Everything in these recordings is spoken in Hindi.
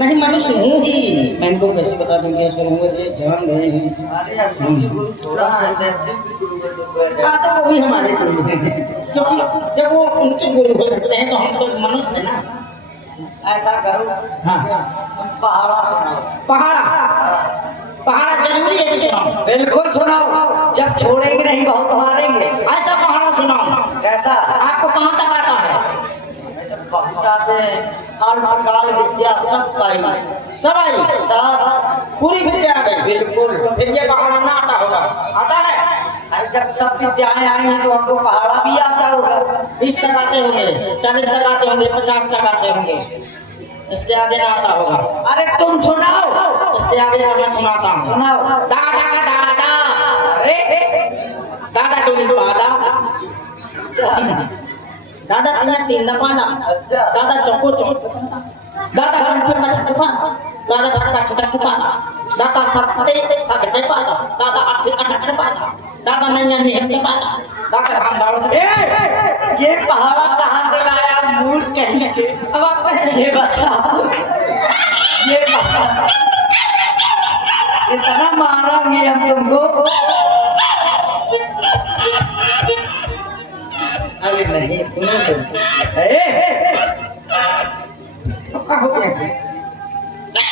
नहीं मनुष्य हूँ ही। मैं इनको कैसे बता दूं कि असुर हूँ, से जान गए हैं। अरे असुर के गुरु थोड़ा है, दैत्य के गुरु में तो हाँ तो वो भी हमारे गुरु हैं, क्योंकि जब वो उनके गुरु हो सकते हैं तो हम तो मनुष्य है ना। ऐसा करो, हाँ तुम पहाड़ा सुनाओ। पहाड़ा, पहाड़ा जरूरी है कि सुनाओ? बिल्कुल सुनाओ, जब छोड़ेंगे नहीं बहुत मारेंगे। ऐसा पहाड़ा सुनाओ। कैसा? आपको कहाँ तक आता है? जब बहुत आते हैं, अल्पकाल विद्या सब पाई, सब आई, सब पूरी विद्या आ गई। बिल्कुल। तो फिर ये पहाड़ा ना आता होगा? आता है। अरे जब सब विद्याएं आई हैं तो हमको पहाड़ा भी आता होगा। 20 तक आते होंगे, 40 तक आते होंगे, 50 तक आते होंगे, इसके आगे ना आता होगा। अरे तुम सुनाओ। इसके आगे मैं सुनाता हूँ। सुनाओ। दादा का दादा, अरे दादा तो नहीं पादा, दादा तीन पादा, दादा चौको चौक, दादा पंचे पचके पादा, दादा छक्का छटके पादा, दादा सत्ते सटके पादा, दादा अट्ठे अटके पादा, दादा नैया निहत्ते पादा, दादा राम दावड़। ये पहाड़ा कहाँ से लाया मूर्ख कहने के? अब आप ये बताओ, ये बताओ इतना मारेंगे हम तुमको? अरे नहीं सुनो तो, क्या हो गया?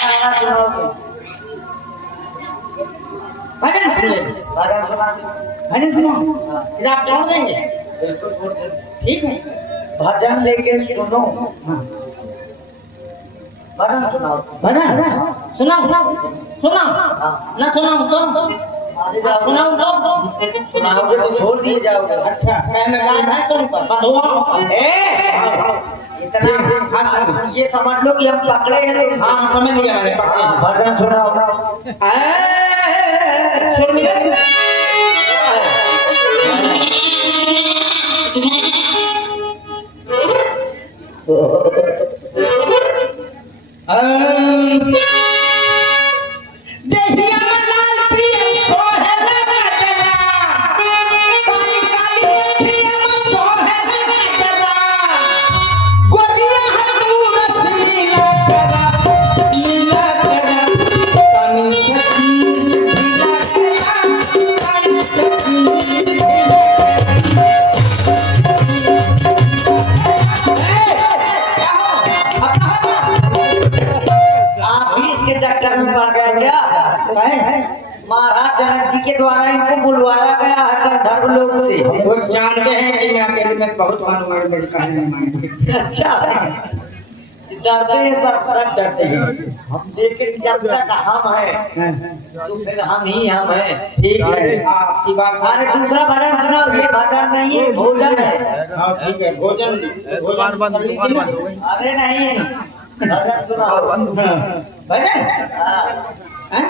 गाना सुनाओ तो। भजन सुन ले, भजन सुना दो। भजन सुनो, फिर आप छोड़ देंगे? बिल्कुल छोड़ दे। ठीक है, भजन लेके सुनो। भजन सुनाओ। भजन सुनाओ, सुनाओ ना सुनाओ तो सुनाओ तो सुनाओगे तो छोड़ दिए जाओगे। अच्छा मैं गाय भैंस सुन पर बंधुआ इतना ये समझ लो कि हम पकड़े हैं तो। हाँ समझ लिया मैंने, पकड़े हैं। भजन सुनाओ। सुर मिला महाराज जनक जी के द्वारा इनको बुलवाया गया है गंधर्व लोक से। वो जानते हैं कि मैं अकेले में बहुत मानूंगा, मेरी कहानी नहीं मानेंगे। अच्छा डरते हैं, सब डरते हैं हम, लेकिन जब तक हम हैं तो फिर हम ही हम हैं। ठीक है आपकी बात। अरे दूसरा भजन सुनाओ। ये भजन नहीं है, भोजन है। हाँ ठीक है, भोजन भोजन कर लीजिए ना। अरे नहीं, भजन सुनाओ। भजन हाँ,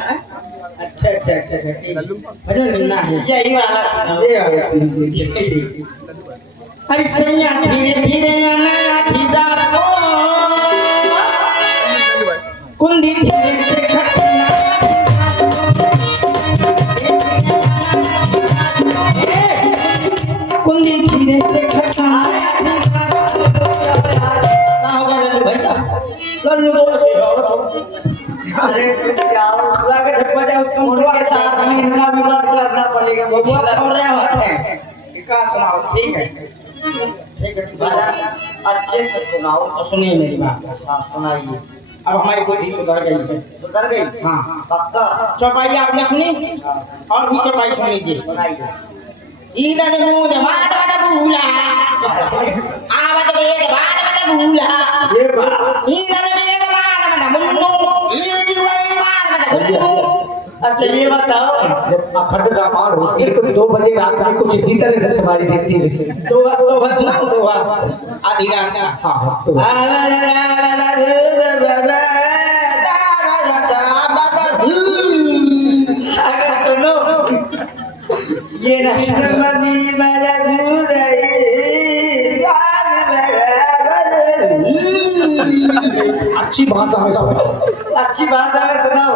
अच्छा अच्छा अच्छा अच्छा, ठीक है। भजन सुनना है, यही वाला सुनाओ। ये वाला सुन लीजिए। अरे सैया धीरे धीरे नया ठिदार को कुंदी धीरे से खटना, कुंदी धीरे से खटना। कहाँ हो गया लल्लू भैया? लल्लू बोल से अरे जाओ, लगा धक्का जाओ तुम उनके साथ में इनका विवाद करना पड़ेगा। वो और रहे बात है। का सुनाओ, ठीक है ठीक है। भजन अच्छे से सुनाओ। तो सुनिए मेरी बात। हाँ सुनाइए। अब हमारी बुद्धि सुधर गई है। सुधर गई? हाँ पक्का? चौपाई आपने सुनी, और भी चौपाई सुन लीजिए। सुनाइए। ईदन मूद बात बद भूला, आवत वेद बात बद भूला, ईदन वेद बात बद मुन्नु, ईद वेद बात बद मुन्नु। अच्छा ये बताओ, जब अखंड रामायण होती है तो 2 बजे रात में कुछ इसी तरह से सुनाई देती है। दो बस ना दो आधी रात का। हाँ तो अगर सुनो ये ना अच्छी भाषा में सुनाओ। अच्छी भाषा में सुनाओ।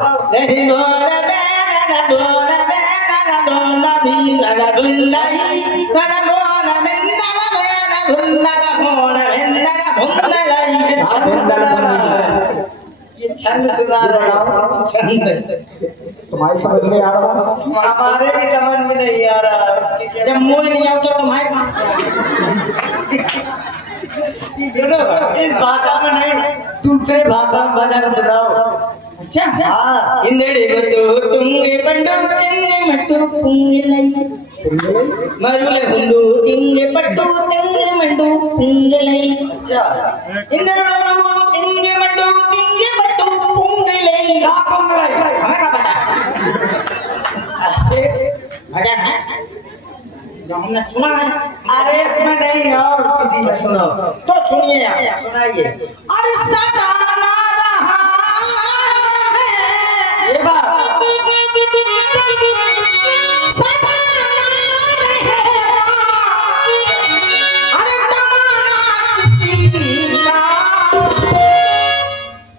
ये छंद सुना रहा हूँ छंद तुम्हारी समझ में आ रहा हमारे भी समझ में नहीं आ रहा उसकी क्या जब मुंह नहीं आओ तो तुम्हारे पास सुनो इस भाषा में नहीं दूसरे भाषा में भजन सुनाओ अच्छा हाँ इंदड़े बतो तुंगे पंडो तिंगे मट्टू पुंगलई मरुले हुंडू तिंगे पट्टू तिंगे मंडू पुंगलई अच्छा इंदड़ो तिंगे मंडू तिंगे पट्टू पुंगलई क्या पुंगलई हमें क्या पता भजन है जो हमने सुना है अरे इसमें नहीं और किसी में सुनाओ तो सुनिए आप सुनाइए अरे सताना रहा है ये बात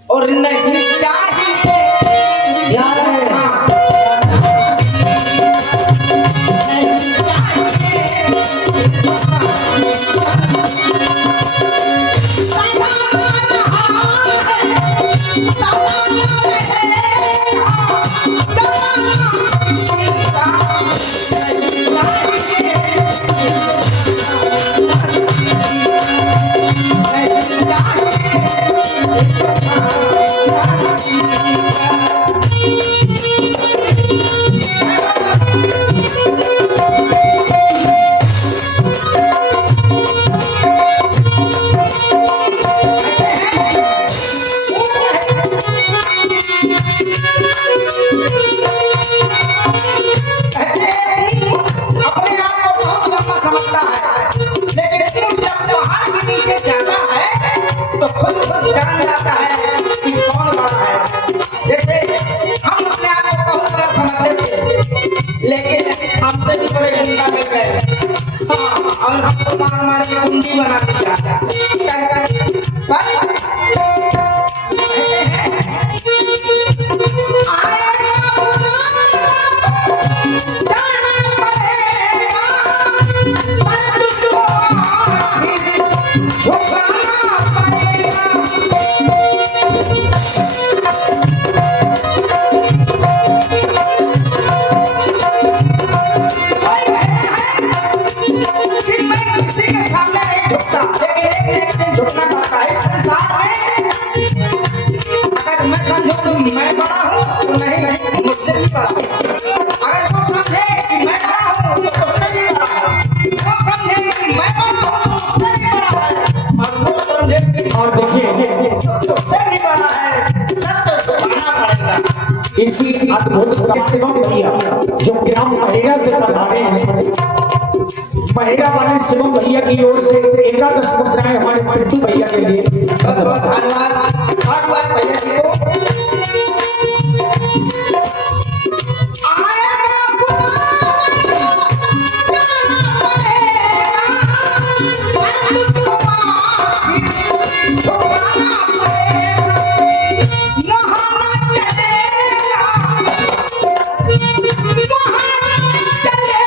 और नहीं चाहिए जा रहे हैं नहीं चाहिए लेकिन हमसे भी बड़े गुंडा मिल गए हाँ और हमको मार मार के गुंडी बना दिया मैं बड़ा हूँ तो नहीं मुझसे भी बड़ा अगर वो समझे कि मैं बड़ा हूँ तो उससे भी बड़ा वो समझे कि मैं बड़ा हूँ तो उससे भी बड़ा है और वो समझे कि और देखिए उससे भी बड़ा है सब तो छुपाना पड़ेगा इसी अद्भुत शिवम भैया जो ग्राम महिला से पधारे हैं महिला वाले शिवम भैया की ओर से एकादश मुद्राएं हमारे पिंटू भैया के लिए बहुत बहुत धन्यवाद साधुवाद भैया जी को नहीं चाहिए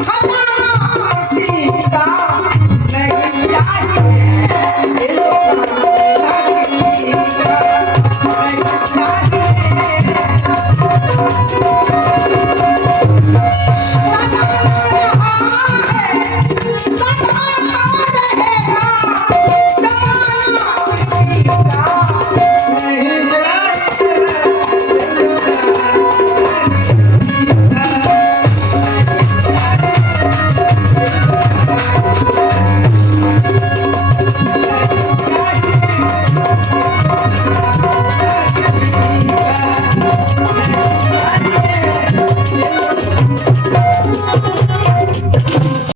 हजार